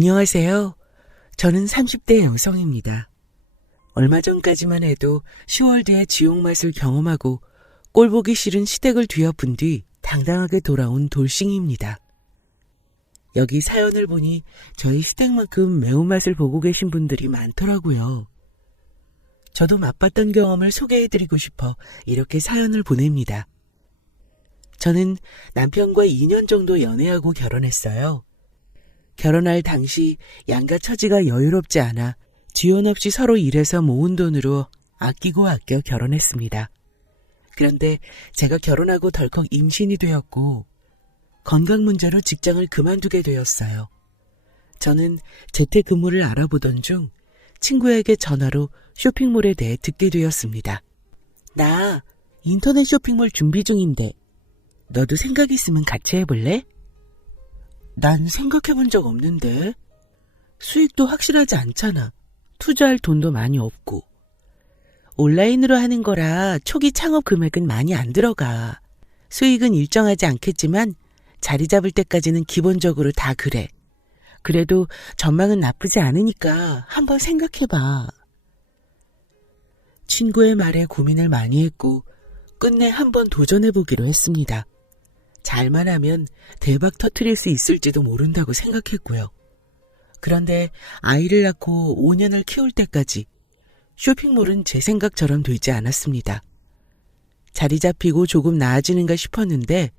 안녕하세요. 저는 30대 여성입니다. 얼마 전까지만 해도 10월드의 지옥 맛을 경험하고 꼴보기 싫은 시댁을 뒤엎은 뒤 당당하게 돌아온 돌싱입니다. 여기 사연을 보니 저희 시댁만큼 매운맛을 보고 계신 분들이 많더라고요. 저도 맛봤던 경험을 소개해드리고 싶어 이렇게 사연을 보냅니다. 저는 남편과 2년 정도 연애하고 결혼했어요. 결혼할 당시 양가 처지가 여유롭지 않아 지원 없이 서로 일해서 모은 돈으로 아끼고 아껴 결혼했습니다. 그런데 제가 결혼하고 덜컥 임신이 되었고 건강 문제로 직장을 그만두게 되었어요. 저는 재택근무를 알아보던 중 친구에게 전화로 쇼핑몰에 대해 듣게 되었습니다. 나 인터넷 쇼핑몰 준비 중인데 너도 생각 있으면 같이 해볼래? 난 생각해본 적 없는데. 수익도 확실하지 않잖아. 투자할 돈도 많이 없고. 온라인으로 하는 거라 초기 창업 금액은 많이 안 들어가. 수익은 일정하지 않겠지만 자리 잡을 때까지는 기본적으로 다 그래. 그래도 전망은 나쁘지 않으니까 한번 생각해봐. 친구의 말에 고민을 많이 했고 끝내 한번 도전해보기로 했습니다. 잘만 하면 대박 터뜨릴 수 있을지도 모른다고 생각했고요. 그런데 아이를 낳고 5년을 키울 때까지 쇼핑몰은 제 생각처럼 되지 않았습니다. 자리 잡히고 조금 나아지는가 싶었는데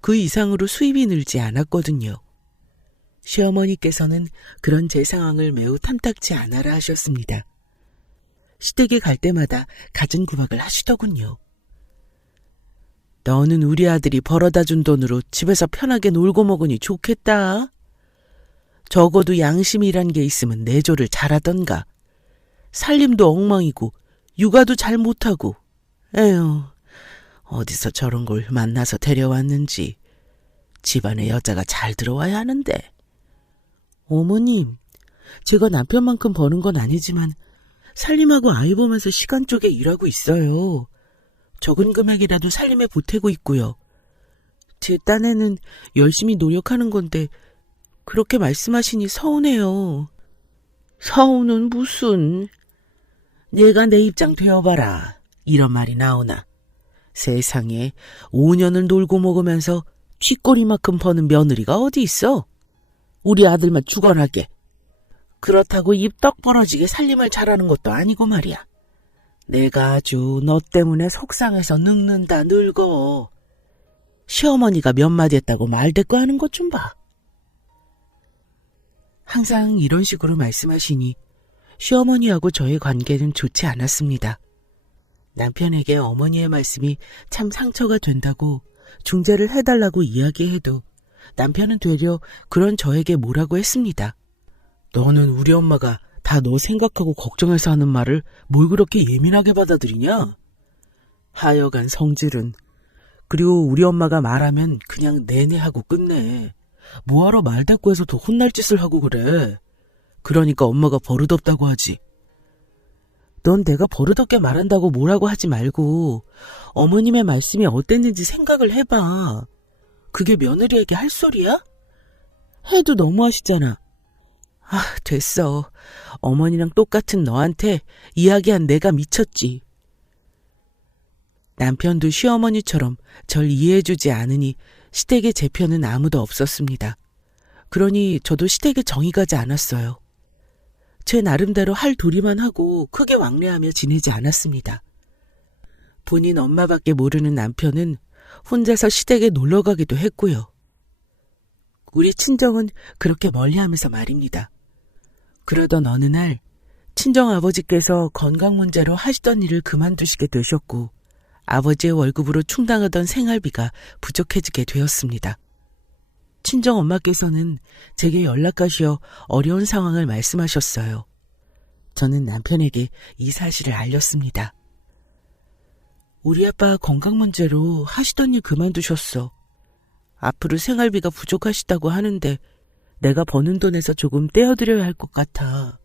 그 이상으로 수입이 늘지 않았거든요. 시어머니께서는 그런 제 상황을 매우 탐탁치 않아라 하셨습니다. 시댁에 갈 때마다 갖은 구박을 하시더군요. 너는 우리 아들이 벌어다 준 돈으로 집에서 편하게 놀고 먹으니 좋겠다. 적어도 양심이란 게 있으면 내조를 잘하던가. 살림도 엉망이고 육아도 잘 못하고. 에휴, 어디서 저런 걸 만나서 데려왔는지. 집안에 여자가 잘 들어와야 하는데. 어머님, 제가 남편만큼 버는 건 아니지만 살림하고 아이 보면서 시간 쪼개 일하고 있어요. 적은 금액이라도 살림에 보태고 있고요. 제 딴에는 열심히 노력하는 건데 그렇게 말씀하시니 서운해요. 서운은 무슨. 내가 내 입장 되어봐라. 이런 말이 나오나. 세상에 5년을 놀고 먹으면서 쥐꼬리만큼 버는 며느리가 어디 있어? 우리 아들만 죽어나게. 그렇다고 입 떡 벌어지게 살림을 잘하는 것도 아니고 말이야. 내가 아주 너 때문에 속상해서 늙는다 늙어. 시어머니가 몇 마디 했다고 말대꾸 하는 것 좀 봐. 항상 이런 식으로 말씀하시니 시어머니하고 저의 관계는 좋지 않았습니다. 남편에게 어머니의 말씀이 참 상처가 된다고 중재를 해달라고 이야기해도 남편은 되려 그런 저에게 뭐라고 했습니다. 너는 우리 엄마가 다 너 생각하고 걱정해서 하는 말을 뭘 그렇게 예민하게 받아들이냐? 하여간 성질은. 그리고 우리 엄마가 말하면 그냥 내내 하고 끝내. 뭐하러 말대꾸해서 더 혼날 짓을 하고 그래. 그러니까 엄마가 버릇없다고 하지. 넌 내가 버릇없게 말한다고 뭐라고 하지 말고 어머님의 말씀이 어땠는지 생각을 해봐. 그게 며느리에게 할 소리야? 해도 너무하시잖아. 아, 됐어. 어머니랑 똑같은 너한테 이야기한 내가 미쳤지. 남편도 시어머니처럼 절 이해해주지 않으니 시댁에 제 편은 아무도 없었습니다. 그러니 저도 시댁에 정이 가지 않았어요. 제 나름대로 할 도리만 하고 크게 왕래하며 지내지 않았습니다. 본인 엄마밖에 모르는 남편은 혼자서 시댁에 놀러 가기도 했고요. 우리 친정은 그렇게 멀리하면서 말입니다. 그러던 어느 날 친정아버지께서 건강 문제로 하시던 일을 그만두시게 되셨고 아버지의 월급으로 충당하던 생활비가 부족해지게 되었습니다. 친정엄마께서는 제게 연락하시어 어려운 상황을 말씀하셨어요. 저는 남편에게 이 사실을 알렸습니다. 우리 아빠 건강 문제로 하시던 일 그만두셨어. 앞으로 생활비가 부족하시다고 하는데 내가 버는 돈에서 조금 떼어드려야 할 것 같아.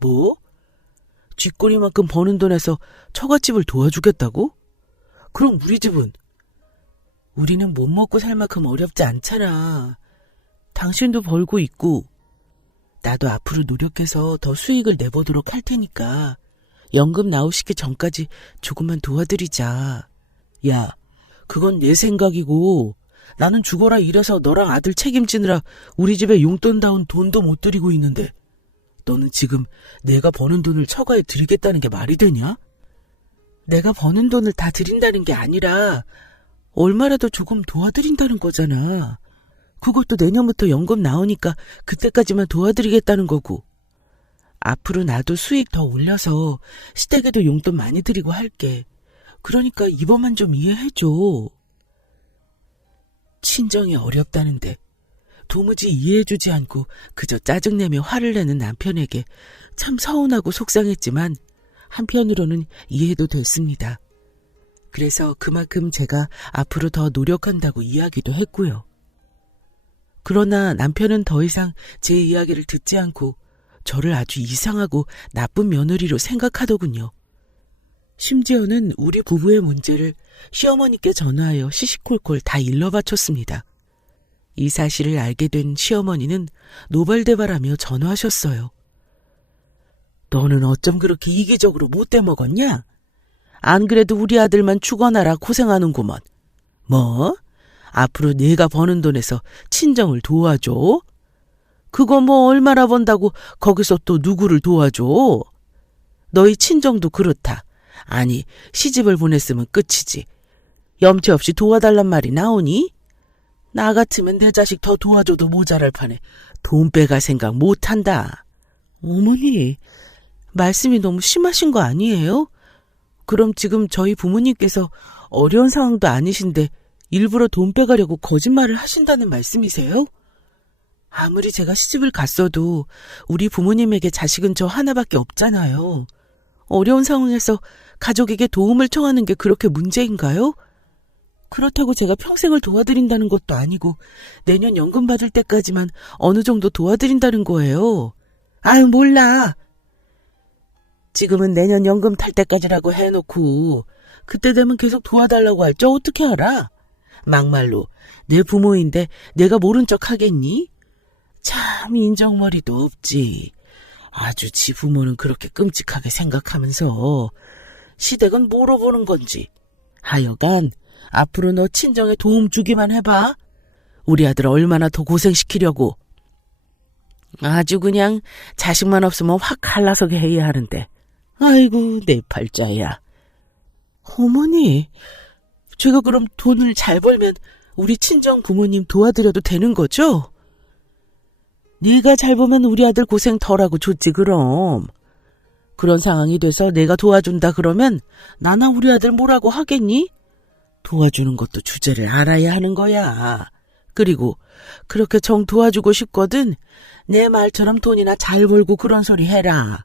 뭐? 쥐꼬리만큼 버는 돈에서 처갓집을 도와주겠다고? 그럼 우리 집은? 우리는 못 먹고 살 만큼 어렵지 않잖아. 당신도 벌고 있고. 나도 앞으로 노력해서 더 수익을 내보도록 할 테니까 연금 나오시기 전까지 조금만 도와드리자. 야, 그건 내 생각이고 나는 죽어라 일해서 너랑 아들 책임지느라 우리 집에 용돈다운 돈도 못 드리고 있는데 너는 지금 내가 버는 돈을 처가에 드리겠다는 게 말이 되냐? 내가 버는 돈을 다 드린다는 게 아니라 얼마라도 조금 도와드린다는 거잖아. 그것도 내년부터 연금 나오니까 그때까지만 도와드리겠다는 거고. 앞으로 나도 수익 더 올려서 시댁에도 용돈 많이 드리고 할게. 그러니까 이번만 좀 이해해줘. 친정이 어렵다는데 도무지 이해해주지 않고 그저 짜증내며 화를 내는 남편에게 참 서운하고 속상했지만 한편으로는 이해도 됐습니다. 그래서 그만큼 제가 앞으로 더 노력한다고 이야기도 했고요. 그러나 남편은 더 이상 제 이야기를 듣지 않고 저를 아주 이상하고 나쁜 며느리로 생각하더군요. 심지어는 우리 부부의 문제를 시어머니께 전화하여 시시콜콜 다 일러바쳤습니다. 이 사실을 알게 된 시어머니는 노발대발하며 전화하셨어요. 너는 어쩜 그렇게 이기적으로 못돼 먹었냐? 안 그래도 우리 아들만 죽어나라 고생하는구먼. 뭐? 앞으로 내가 버는 돈에서 친정을 도와줘? 그거 뭐 얼마나 번다고 거기서 또 누구를 도와줘? 너희 친정도 그렇다. 아니, 시집을 보냈으면 끝이지. 염치 없이 도와달란 말이 나오니? 나 같으면 내 자식 더 도와줘도 모자랄 판에 돈 빼갈 생각 못한다. 어머니, 말씀이 너무 심하신 거 아니에요? 그럼 지금 저희 부모님께서 어려운 상황도 아니신데 일부러 돈 빼가려고 거짓말을 하신다는 말씀이세요? 아무리 제가 시집을 갔어도 우리 부모님에게 자식은 저 하나밖에 없잖아요. 어려운 상황에서 가족에게 도움을 청하는 게 그렇게 문제인가요? 그렇다고 제가 평생을 도와드린다는 것도 아니고 내년 연금 받을 때까지만 어느 정도 도와드린다는 거예요. 아유, 몰라. 지금은 내년 연금 탈 때까지라고 해놓고 그때 되면 계속 도와달라고 할 줄 어떻게 알아? 막말로 내 부모인데 내가 모른 척 하겠니? 참 인정머리도 없지. 아주 지 부모는 그렇게 끔찍하게 생각하면서 시댁은 뭐로 보는 건지. 하여간 앞으로 너 친정에 도움 주기만 해봐. 우리 아들 얼마나 더 고생시키려고. 아주 그냥 자식만 없으면 확 갈라서게 해야 하는데. 아이고 내 팔자야. 어머니, 제가 그럼 돈을 잘 벌면 우리 친정 부모님 도와드려도 되는 거죠? 네가 잘 보면 우리 아들 고생 덜하고 좋지 그럼. 그런 상황이 돼서 내가 도와준다 그러면 나나 우리 아들 뭐라고 하겠니? 도와주는 것도 주제를 알아야 하는 거야. 그리고 그렇게 정 도와주고 싶거든 내 말처럼 돈이나 잘 벌고 그런 소리 해라.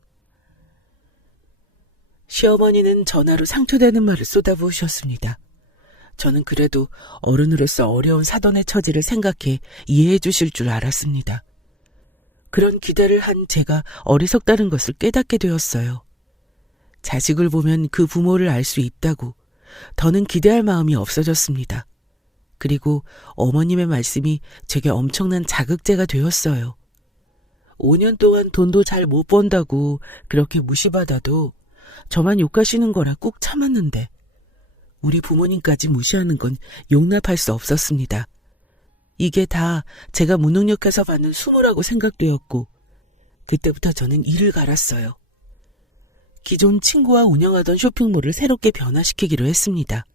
시어머니는 전화로 상처되는 말을 쏟아부으셨습니다. 저는 그래도 어른으로서 어려운 사돈의 처지를 생각해 이해해 주실 줄 알았습니다. 그런 기대를 한 제가 어리석다는 것을 깨닫게 되었어요. 자식을 보면 그 부모를 알 수 있다고 더는 기대할 마음이 없어졌습니다. 그리고 어머님의 말씀이 제게 엄청난 자극제가 되었어요. 5년 동안 돈도 잘 못 번다고 그렇게 무시받아도 저만 욕하시는 거라 꾹 참았는데 우리 부모님까지 무시하는 건 용납할 수 없었습니다. 이게 다 제가 무능력해서 받는 수모라고 생각되었고 그때부터 저는 이를 갈았어요. 기존 친구와 운영하던 쇼핑몰을 새롭게 변화시키기로 했습니다.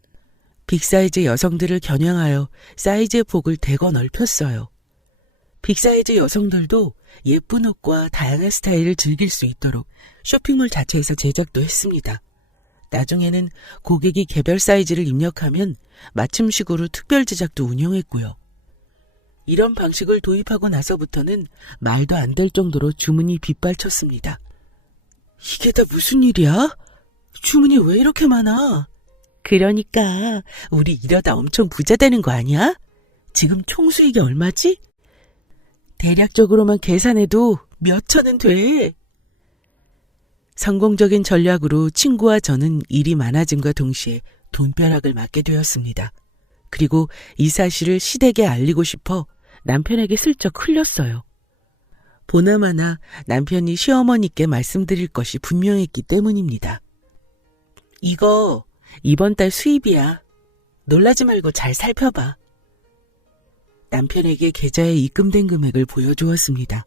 빅사이즈 여성들을 겨냥하여 사이즈의 폭을 대거 넓혔어요. 빅사이즈 여성들도 예쁜 옷과 다양한 스타일을 즐길 수 있도록 쇼핑몰 자체에서 제작도 했습니다. 나중에는 고객이 개별 사이즈를 입력하면 맞춤식으로 특별 제작도 운영했고요. 이런 방식을 도입하고 나서부터는 말도 안 될 정도로 주문이 빗발쳤습니다. 이게 다 무슨 일이야? 주문이 왜 이렇게 많아? 그러니까 우리 이러다 엄청 부자 되는 거 아니야? 지금 총 수익이 얼마지? 대략적으로만 계산해도 몇 천은 돼. 성공적인 전략으로 친구와 저는 일이 많아짐과 동시에 돈벼락을 맞게 되었습니다. 그리고 이 사실을 시댁에 알리고 싶어 남편에게 슬쩍 흘렸어요. 보나마나 남편이 시어머니께 말씀드릴 것이 분명했기 때문입니다. 이거 이번 달 수입이야. 놀라지 말고 잘 살펴봐. 남편에게 계좌에 입금된 금액을 보여주었습니다.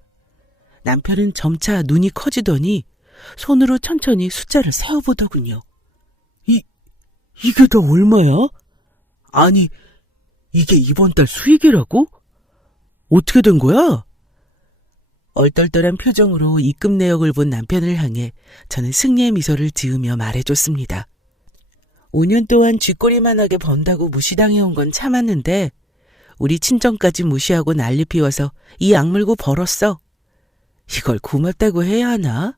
남편은 점차 눈이 커지더니 손으로 천천히 숫자를 세어보더군요. 이게 다 얼마야? 아니, 이게 이번 달 수익이라고? 어떻게 된 거야? 얼떨떨한 표정으로 입금 내역을 본 남편을 향해 저는 승리의 미소를 지으며 말해줬습니다. 5년 동안 쥐꼬리만하게 번다고 무시당해온 건 참았는데 우리 친정까지 무시하고 난리 피워서 이 악물고 벌었어. 이걸 고맙다고 해야 하나?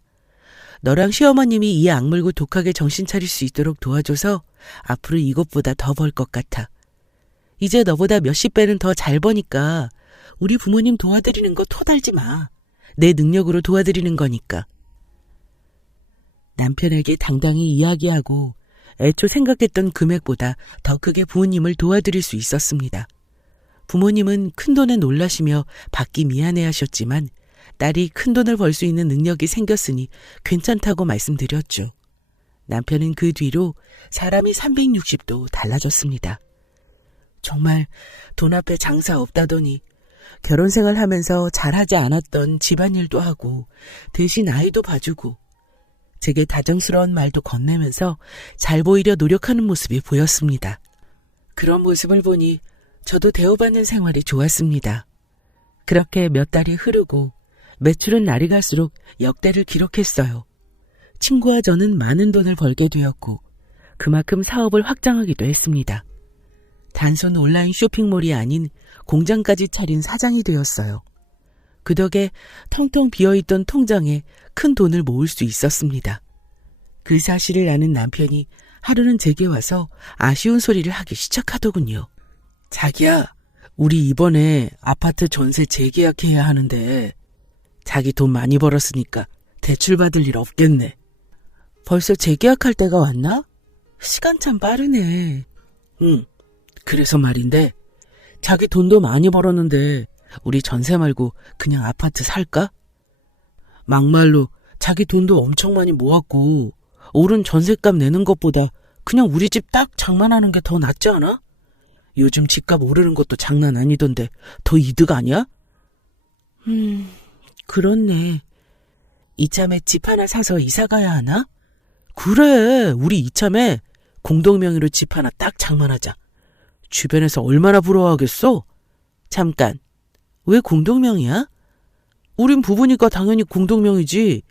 너랑 시어머님이 이 악물고 독하게 정신 차릴 수 있도록 도와줘서 앞으로 이것보다 더 벌 것 같아. 이제 너보다 몇십 배는 더 잘 버니까 우리 부모님 도와드리는 거 토달지 마. 내 능력으로 도와드리는 거니까. 남편에게 당당히 이야기하고 애초 생각했던 금액보다 더 크게 부모님을 도와드릴 수 있었습니다. 부모님은 큰돈에 놀라시며 받기 미안해하셨지만 딸이 큰돈을 벌 수 있는 능력이 생겼으니 괜찮다고 말씀드렸죠. 남편은 그 뒤로 사람이 360도 달라졌습니다. 정말 돈 앞에 장사 없다더니 결혼 생활하면서 잘하지 않았던 집안일도 하고 대신 아이도 봐주고 제게 다정스러운 말도 건네면서 잘 보이려 노력하는 모습이 보였습니다. 그런 모습을 보니 저도 대우받는 생활이 좋았습니다. 그렇게 몇 달이 흐르고 매출은 날이 갈수록 역대를 기록했어요. 친구와 저는 많은 돈을 벌게 되었고 그만큼 사업을 확장하기도 했습니다. 단순 온라인 쇼핑몰이 아닌 공장까지 차린 사장이 되었어요. 그 덕에 텅텅 비어있던 통장에 큰 돈을 모을 수 있었습니다. 그 사실을 아는 남편이 하루는 제게 와서 아쉬운 소리를 하기 시작하더군요. 자기야, 우리 이번에 아파트 전세 재계약해야 하는데 자기 돈 많이 벌었으니까 대출 받을 일 없겠네. 벌써 재계약할 때가 왔나? 시간 참 빠르네. 응, 그래서 말인데 자기 돈도 많이 벌었는데 우리 전세 말고 그냥 아파트 살까? 막말로 자기 돈도 엄청 많이 모았고 오른 전세값 내는 것보다 그냥 우리 집 딱 장만하는 게 더 낫지 않아? 요즘 집값 오르는 것도 장난 아니던데 더 이득 아니야? 그렇네. 이참에 집 하나 사서 이사 가야 하나? 그래, 우리 이참에 공동명의로 집 하나 딱 장만하자. 주변에서 얼마나 부러워하겠어? 잠깐, 왜 공동명의야? 우린 부부니까 당연히 공동명의지.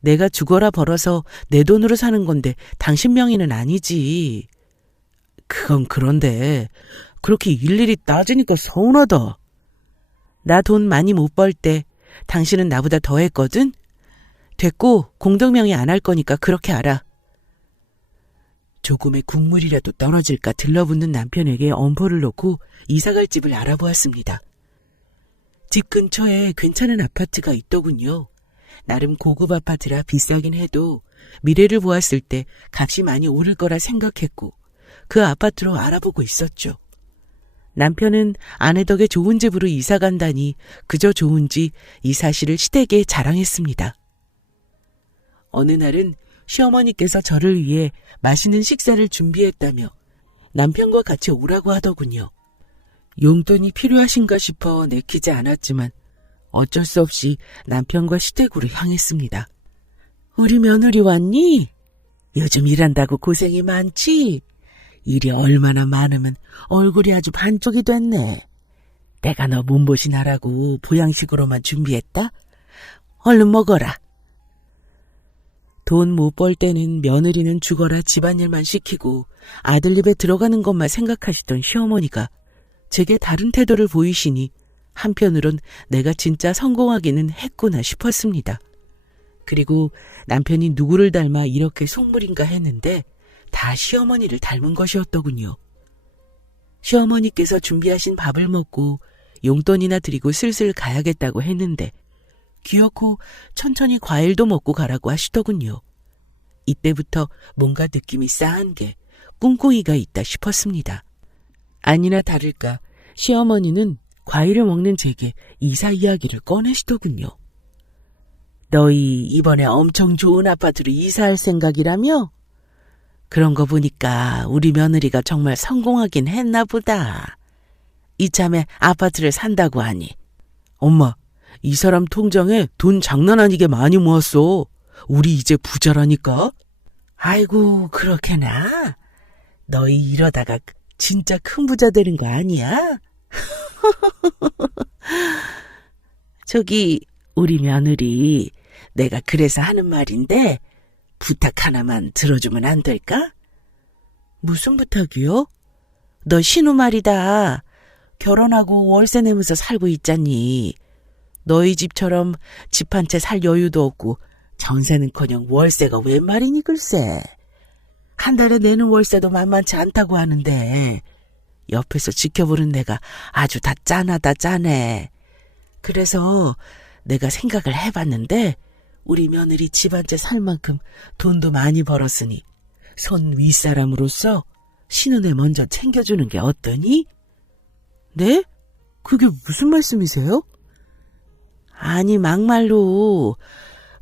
내가 죽어라 벌어서 내 돈으로 사는 건데 당신 명의는 아니지. 그건 그런데 그렇게 일일이 따지니까 서운하다. 나 돈 많이 못 벌 때 당신은 나보다 더 했거든? 됐고 공동명의 안 할 거니까 그렇게 알아. 조금의 국물이라도 떨어질까 들러붙는 남편에게 엄포를 놓고 이사갈 집을 알아보았습니다. 집 근처에 괜찮은 아파트가 있더군요. 나름 고급 아파트라 비싸긴 해도 미래를 보았을 때 값이 많이 오를 거라 생각했고 그 아파트로 알아보고 있었죠. 남편은 아내 덕에 좋은 집으로 이사 간다니 그저 좋은지 이 사실을 시댁에 자랑했습니다. 어느 날은 시어머니께서 저를 위해 맛있는 식사를 준비했다며 남편과 같이 오라고 하더군요. 용돈이 필요하신가 싶어 내키지 않았지만 어쩔 수 없이 남편과 시댁으로 향했습니다. 우리 며느리 왔니? 요즘 일한다고 고생이 많지? 일이 얼마나 많으면 얼굴이 아주 반쪽이 됐네. 내가 너 몸보신하라고 보양식으로만 준비했다? 얼른 먹어라. 돈 못 벌 때는 며느리는 죽어라 집안일만 시키고 아들 입에 들어가는 것만 생각하시던 시어머니가 제게 다른 태도를 보이시니 한편으론 내가 진짜 성공하기는 했구나 싶었습니다. 그리고 남편이 누구를 닮아 이렇게 속물인가 했는데 다 시어머니를 닮은 것이었더군요. 시어머니께서 준비하신 밥을 먹고 용돈이나 드리고 슬슬 가야겠다고 했는데 귀엽고 천천히 과일도 먹고 가라고 하시더군요. 이때부터 뭔가 느낌이 싸한 게 꿍꿍이가 있다 싶었습니다. 아니나 다를까 시어머니는 과일을 먹는 제게 이사 이야기를 꺼내시더군요. 너희 이번에 엄청 좋은 아파트로 이사할 생각이라며? 그런 거 보니까 우리 며느리가 정말 성공하긴 했나 보다. 이참에 아파트를 산다고 하니. 엄마, 이 사람 통장에 돈 장난 아니게 많이 모았어. 우리 이제 부자라니까? 아이고, 그렇게나? 너희 이러다가 진짜 큰 부자 되는 거 아니야? 저기, 우리 며느리, 내가 그래서 하는 말인데 부탁 하나만 들어주면 안 될까? 무슨 부탁이요? 너 신우 말이다. 결혼하고 월세 내면서 살고 있잖니. 너희 집처럼 집 한 채 살 여유도 없고 전세는커녕 월세가 웬 말이니 글쎄. 한 달에 내는 월세도 만만치 않다고 하는데 옆에서 지켜보는 내가 아주 다 짠하다 짠해. 그래서 내가 생각을 해봤는데 우리 며느리 집 한 채 살 만큼 돈도 많이 벌었으니 손 윗사람으로서 신혼에 먼저 챙겨주는 게 어떠니? 네? 그게 무슨 말씀이세요? 아니 막말로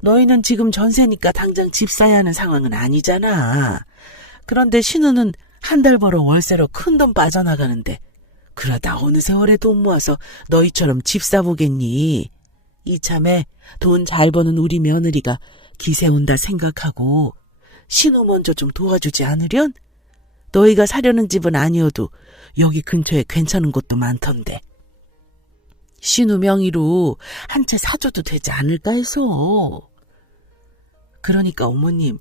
너희는 지금 전세니까 당장 집 사야 하는 상황은 아니잖아. 그런데 신우는 한 달 벌어 월세로 큰돈 빠져나가는데 그러다 어느 세월에 돈 모아서 너희처럼 집 사보겠니? 이참에 돈 잘 버는 우리 며느리가 기세 온다 생각하고 신우 먼저 좀 도와주지 않으련? 너희가 사려는 집은 아니어도 여기 근처에 괜찮은 곳도 많던데. 신우 명의로 한 채 사줘도 되지 않을까 해서. 그러니까 어머님,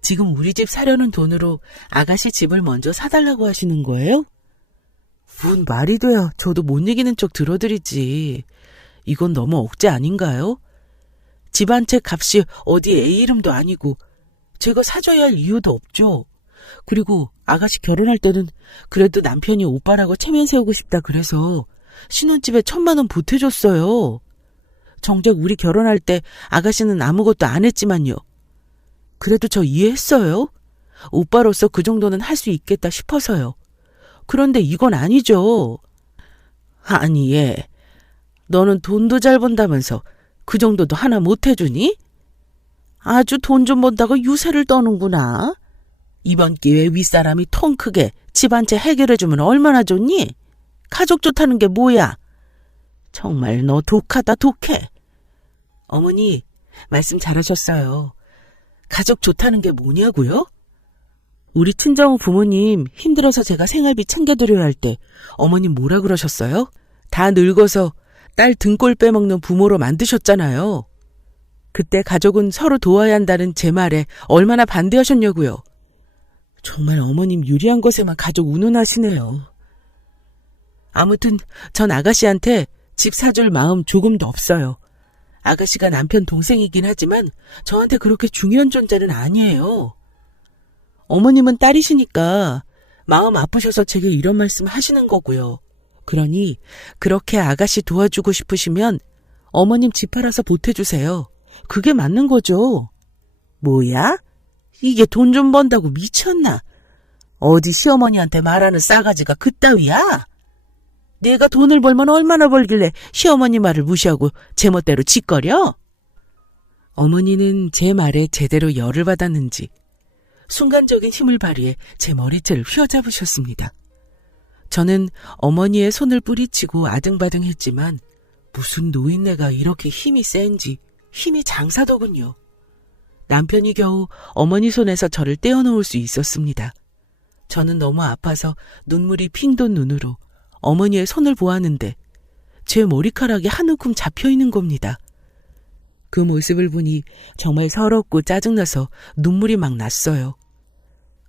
지금 우리 집 사려는 돈으로 아가씨 집을 먼저 사달라고 하시는 거예요? 뭔 말이 돼야 저도 못 이기는 쪽 들어드리지. 이건 너무 억지 아닌가요? 집 한 채 값이 어디 애 이름도 아니고 제가 사줘야 할 이유도 없죠. 그리고 아가씨 결혼할 때는 그래도 남편이 오빠라고 체면 세우고 싶다 그래서 신혼집에 1,000만 원 보태줬어요. 정작 우리 결혼할 때 아가씨는 아무것도 안 했지만요. 그래도 저 이해했어요. 오빠로서 그 정도는 할 수 있겠다 싶어서요. 그런데 이건 아니죠. 아니 얘, 너는 돈도 잘 번다면서 그 정도도 하나 못 해주니? 아주 돈 좀 번다고 유세를 떠는구나. 이번 기회에 윗사람이 통 크게 집 한 채 해결해주면 얼마나 좋니? 가족 좋다는 게 뭐야? 정말 너 독하다 독해. 어머니, 말씀 잘하셨어요. 가족 좋다는 게 뭐냐고요? 우리 친정 부모님 힘들어서 제가 생활비 챙겨드려야 할 때 어머님 뭐라 그러셨어요? 다 늙어서 딸 등골 빼먹는 부모로 만드셨잖아요. 그때 가족은 서로 도와야 한다는 제 말에 얼마나 반대하셨냐고요. 정말 어머님 유리한 것에만 가족 운운하시네요. 아무튼 전 아가씨한테 집 사줄 마음 조금도 없어요. 아가씨가 남편 동생이긴 하지만 저한테 그렇게 중요한 존재는 아니에요. 어머님은 딸이시니까 마음 아프셔서 제게 이런 말씀 하시는 거고요. 그러니 그렇게 아가씨 도와주고 싶으시면 어머님 집 팔아서 보태주세요. 그게 맞는 거죠. 뭐야? 이게 돈 좀 번다고 미쳤나? 어디 시어머니한테 말하는 싸가지가 그따위야? 내가 돈을 벌면 얼마나 벌길래 시어머니 말을 무시하고 제멋대로 짓거려? 어머니는 제 말에 제대로 열을 받았는지 순간적인 힘을 발휘해 제 머리채를 휘어잡으셨습니다. 저는 어머니의 손을 뿌리치고 아등바등했지만 무슨 노인네가 이렇게 힘이 센지 힘이 장사더군요. 남편이 겨우 어머니 손에서 저를 떼어놓을 수 있었습니다. 저는 너무 아파서 눈물이 핑 돈 눈으로 어머니의 손을 보았는데 제 머리카락이 한 움큼 잡혀있는 겁니다. 그 모습을 보니 정말 서럽고 짜증나서 눈물이 막 났어요.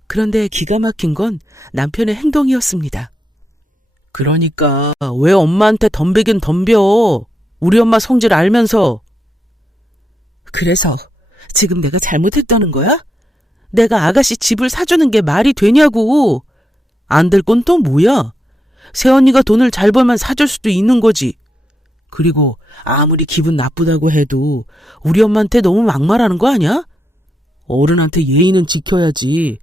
그런데 기가 막힌 건 남편의 행동이었습니다. 그러니까 왜 엄마한테 덤비긴 덤벼. 우리 엄마 성질 알면서. 그래서 지금 내가 잘못했다는 거야? 내가 아가씨 집을 사주는 게 말이 되냐고. 안 될 건 또 뭐야? 새언니가 돈을 잘 벌면 사줄 수도 있는 거지. 그리고 아무리 기분 나쁘다고 해도 우리 엄마한테 너무 막말하는 거 아니야? 어른한테 예의는 지켜야지.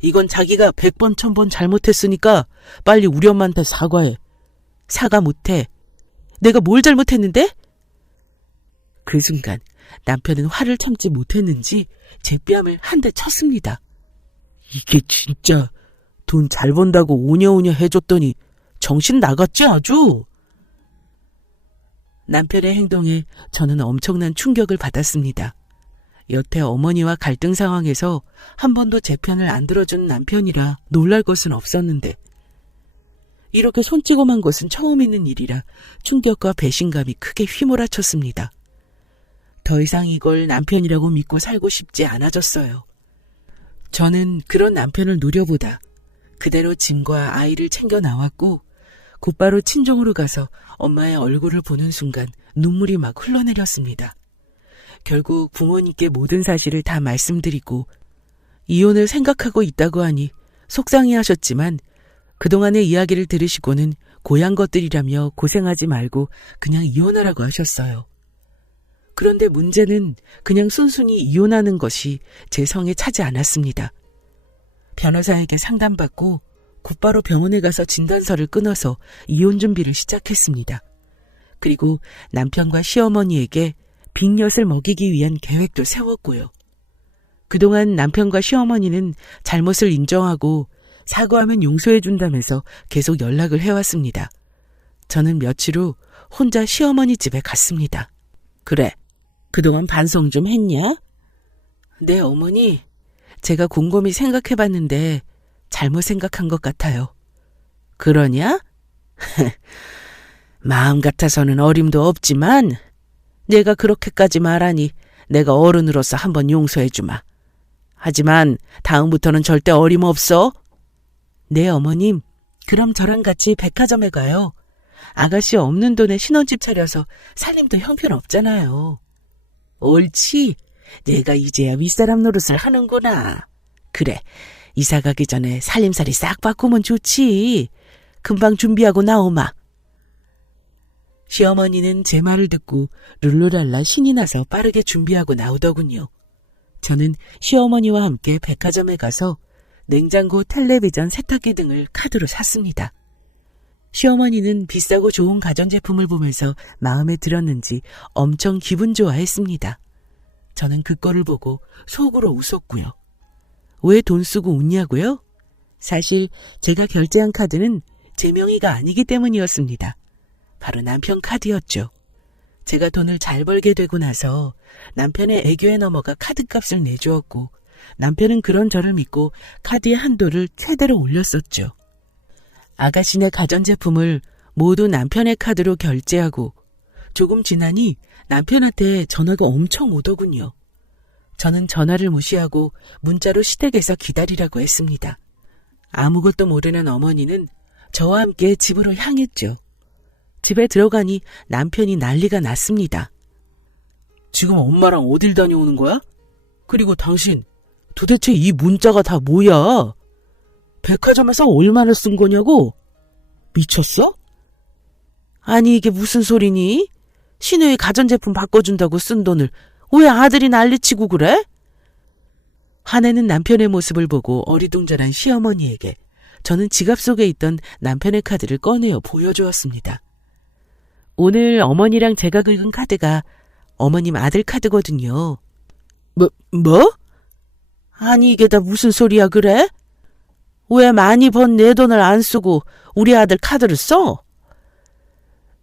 이건 자기가 100번 1000번 잘못했으니까 빨리 우리 엄마한테 사과해. 사과 못해. 내가 뭘 잘못했는데? 그 순간 남편은 화를 참지 못했는지 제 뺨을 한 대 쳤습니다. 이게 진짜 돈 잘 번다고 오냐오냐 해줬더니 정신 나갔지 아주? 남편의 행동에 저는 엄청난 충격을 받았습니다. 여태 어머니와 갈등 상황에서 한 번도 제 편을 안 들어준 남편이라 놀랄 것은 없었는데 이렇게 손찌검한 것은 처음 있는 일이라 충격과 배신감이 크게 휘몰아쳤습니다. 더 이상 이걸 남편이라고 믿고 살고 싶지 않아졌어요. 저는 그런 남편을 노려보다 그대로 짐과 아이를 챙겨 나왔고 곧바로 친정으로 가서 엄마의 얼굴을 보는 순간 눈물이 막 흘러내렸습니다. 결국 부모님께 모든 사실을 다 말씀드리고 이혼을 생각하고 있다고 하니 속상해하셨지만 그동안의 이야기를 들으시고는 고향 것들이라며 고생하지 말고 그냥 이혼하라고 하셨어요. 그런데 문제는 그냥 순순히 이혼하는 것이 제 성에 차지 않았습니다. 변호사에게 상담받고 곧바로 병원에 가서 진단서를 끊어서 이혼 준비를 시작했습니다. 그리고 남편과 시어머니에게 빅엿을 먹이기 위한 계획도 세웠고요. 그동안 남편과 시어머니는 잘못을 인정하고 사과하면 용서해준다면서 계속 연락을 해왔습니다. 저는 며칠 후 혼자 시어머니 집에 갔습니다. 그래, 그동안 반성 좀 했냐? 네, 어머니. 제가 곰곰이 생각해봤는데 잘못 생각한 것 같아요. 그러냐? 마음 같아서는 어림도 없지만 내가 그렇게까지 말하니 내가 어른으로서 한번 용서해주마. 하지만 다음부터는 절대 어림없어. 네, 어머님. 그럼 저랑 같이 백화점에 가요. 아가씨 없는 돈에 신혼집 차려서 살림도 형편없잖아요. 옳지. 내가 이제야 윗사람 노릇을 하는구나. 그래, 이사 가기 전에 살림살이 싹 바꾸면 좋지. 금방 준비하고 나오마. 시어머니는 제 말을 듣고 룰루랄라 신이 나서 빠르게 준비하고 나오더군요. 저는 시어머니와 함께 백화점에 가서 냉장고, 텔레비전, 세탁기 등을 카드로 샀습니다. 시어머니는 비싸고 좋은 가전제품을 보면서 마음에 들었는지 엄청 기분 좋아했습니다. 저는 그 꼴을 보고 속으로 웃었고요. 왜 돈 쓰고 웃냐고요? 사실 제가 결제한 카드는 제 명의가 아니기 때문이었습니다. 바로 남편 카드였죠. 제가 돈을 잘 벌게 되고 나서 남편의 애교에 넘어가 카드값을 내주었고 남편은 그런 저를 믿고 카드의 한도를 최대로 올렸었죠. 아가씨네 가전제품을 모두 남편의 카드로 결제하고 조금 지나니 남편한테 전화가 엄청 오더군요. 저는 전화를 무시하고 문자로 시댁에서 기다리라고 했습니다. 아무것도 모르는 어머니는 저와 함께 집으로 향했죠. 집에 들어가니 남편이 난리가 났습니다. 지금 엄마랑 어딜 다녀오는 거야? 그리고 당신 도대체 이 문자가 다 뭐야? 백화점에서 얼마나 쓴 거냐고? 미쳤어? 아니 이게 무슨 소리니? 시누이 가전제품 바꿔준다고 쓴 돈을 왜 아들이 난리치고 그래? 화내는 남편의 모습을 보고 어리둥절한 시어머니에게 저는 지갑 속에 있던 남편의 카드를 꺼내어 보여주었습니다. 오늘 어머니랑 제가 긁은 카드가 어머님 아들 카드거든요. 뭐? 아니 이게 다 무슨 소리야 그래? 왜 많이 번 내 돈을 안 쓰고 우리 아들 카드를 써?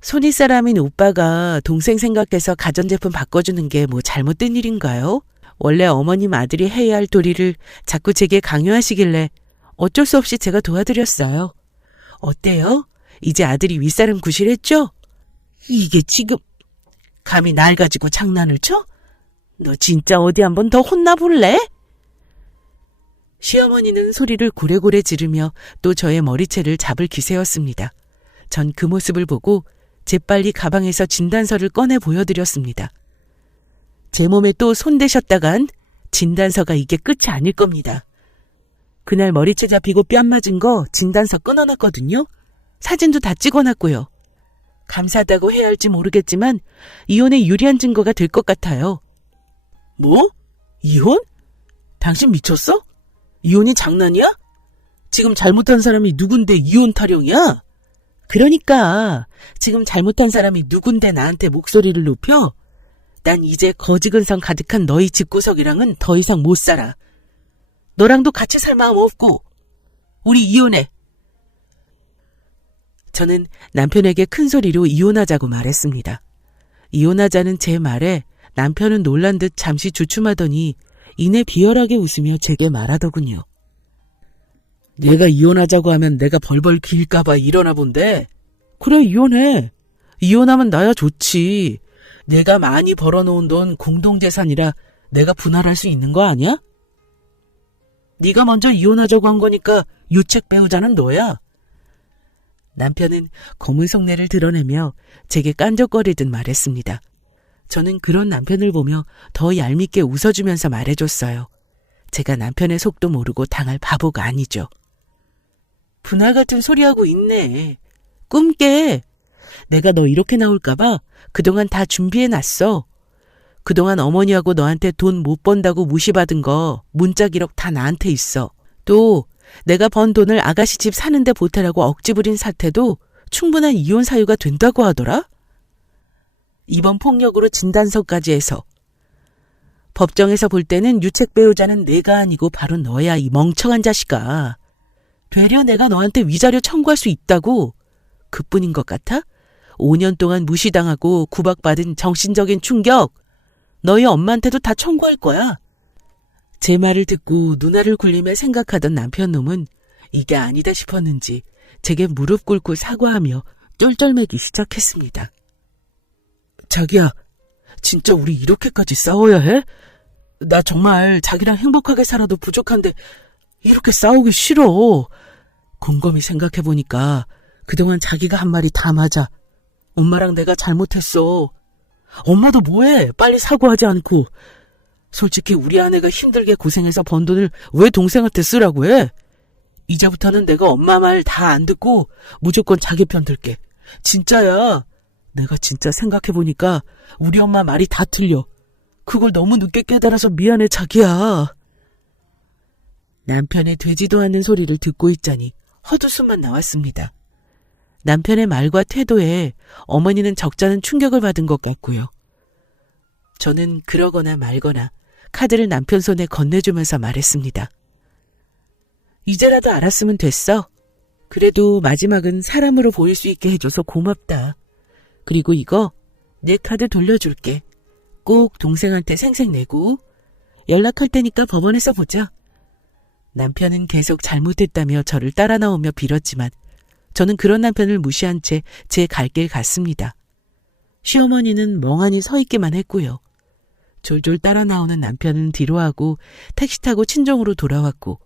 손윗사람인 오빠가 동생 생각해서 가전제품 바꿔주는 게 뭐 잘못된 일인가요? 원래 어머님 아들이 해야 할 도리를 자꾸 제게 강요하시길래 어쩔 수 없이 제가 도와드렸어요. 어때요? 이제 아들이 윗사람 구실했죠? 이게 지금 감히 날 가지고 장난을 쳐? 너 진짜 어디 한번 더 혼나볼래? 시어머니는 소리를 고래고래 지르며 또 저의 머리채를 잡을 기세였습니다. 전 그 모습을 보고 재빨리 가방에서 진단서를 꺼내 보여드렸습니다. 제 몸에 또 손대셨다간 진단서가 이게 끝이 아닐 겁니다. 그날 머리채 잡히고 뺨 맞은 거 진단서 끊어놨거든요. 사진도 다 찍어놨고요. 감사하다고 해야 할지 모르겠지만 이혼에 유리한 증거가 될 것 같아요. 뭐? 이혼? 당신 미쳤어? 이혼이 장난이야? 지금 잘못한 사람이 누군데 이혼 타령이야? 그러니까 지금 잘못한 사람이 누군데 나한테 목소리를 높여? 난 이제 거지근성 가득한 너희 집구석이랑은 더 이상 못 살아. 너랑도 같이 살 마음 없고 우리 이혼해. 저는 남편에게 큰 소리로 이혼하자고 말했습니다. 이혼하자는 제 말에 남편은 놀란 듯 잠시 주춤하더니 이내 비열하게 웃으며 제게 말하더군요. 내가 이혼하자고 하면 내가 벌벌 길까봐 이러나 본데. 그래, 이혼해. 이혼하면 나야 좋지. 내가 많이 벌어놓은 돈 공동재산이라 내가 분할할 수 있는 거 아니야? 네가 먼저 이혼하자고 한 거니까 유책 배우자는 너야. 남편은 검은 속내를 드러내며 제게 깐족거리듯 말했습니다. 저는 그런 남편을 보며 더 얄밉게 웃어주면서 말해줬어요. 제가 남편의 속도 모르고 당할 바보가 아니죠. 분할 같은 소리하고 있네. 꿈 깨. 내가 너 이렇게 나올까봐 그동안 다 준비해놨어. 그동안 어머니하고 너한테 돈 못 번다고 무시받은 거 문자 기록 다 나한테 있어. 또 내가 번 돈을 아가씨 집 사는데 보태라고 억지 부린 사태도 충분한 이혼 사유가 된다고 하더라. 이번 폭력으로 진단서까지 해서. 법정에서 볼 때는 유책 배우자는 내가 아니고 바로 너야, 이 멍청한 자식아. 되려 내가 너한테 위자료 청구할 수 있다고. 그뿐인 것 같아? 5년 동안 무시당하고 구박받은 정신적인 충격. 너희 엄마한테도 다 청구할 거야. 제 말을 듣고 눈알을 굴리며 생각하던 남편놈은 이게 아니다 싶었는지 제게 무릎 꿇고 사과하며 쩔쩔매기 시작했습니다. 자기야, 진짜 우리 이렇게까지 싸워야 해? 나 정말 자기랑 행복하게 살아도 부족한데 이렇게 싸우기 싫어. 곰곰이 생각해보니까 그동안 자기가 한 말이 다 맞아. 엄마랑 내가 잘못했어. 엄마도 뭐해? 빨리 사과하지 않고. 솔직히 우리 아내가 힘들게 고생해서 번 돈을 왜 동생한테 쓰라고 해? 이제부터는 내가 엄마 말 다 안 듣고 무조건 자기 편 들게. 진짜야. 내가 진짜 생각해보니까 우리 엄마 말이 다 틀려. 그걸 너무 늦게 깨달아서 미안해, 자기야. 남편의 되지도 않는 소리를 듣고 있자니 헛웃음만 나왔습니다. 남편의 말과 태도에 어머니는 적잖은 충격을 받은 것 같고요. 저는 그러거나 말거나 카드를 남편 손에 건네주면서 말했습니다. 이제라도 알았으면 됐어. 그래도 마지막은 사람으로 보일 수 있게 해줘서 고맙다. 그리고 이거 내 카드 돌려줄게. 꼭 동생한테 생색내고. 연락할 테니까 법원에서 보자. 남편은 계속 잘못했다며 저를 따라 나오며 빌었지만 저는 그런 남편을 무시한 채 제 갈 길 갔습니다. 시어머니는 멍하니 서 있기만 했고요. 졸졸 따라 나오는 남편은 뒤로하고 택시 타고 친정으로 돌아왔고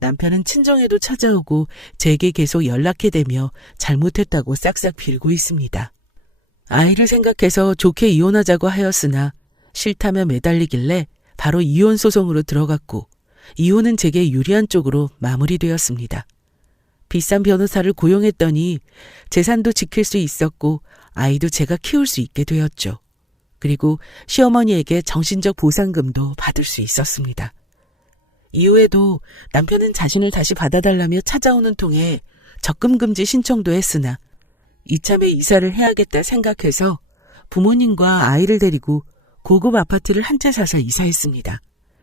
남편은 친정에도 찾아오고 제게 계속 연락해대며 잘못했다고 싹싹 빌고 있습니다. 아이를 생각해서 좋게 이혼하자고 하였으나 싫다며 매달리길래 바로 이혼 소송으로 들어갔고 이혼은 제게 유리한 쪽으로 마무리되었습니다. 비싼 변호사를 고용했더니 재산도 지킬 수 있었고 아이도 제가 키울 수 있게 되었죠. 그리고 시어머니에게 정신적 보상금도 받을 수 있었습니다. 이후에도 남편은 자신을 다시 받아달라며 찾아오는 통에 적금금지 신청도 했으나 이참에 이사를 해야겠다 생각해서 부모님과 아이를 데리고 고급 아파트를 한 채 사서 이사했습니다.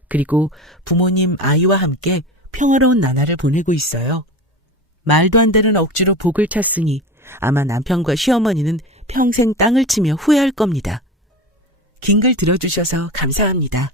그리고 부모님, 아이와 함께 평화로운 나날을 보내고 있어요. 말도 안 되는 억지로 복을 찾으니 아마 남편과 시어머니는 평생 땅을 치며 후회할 겁니다. 긴 글 들어주셔서 감사합니다.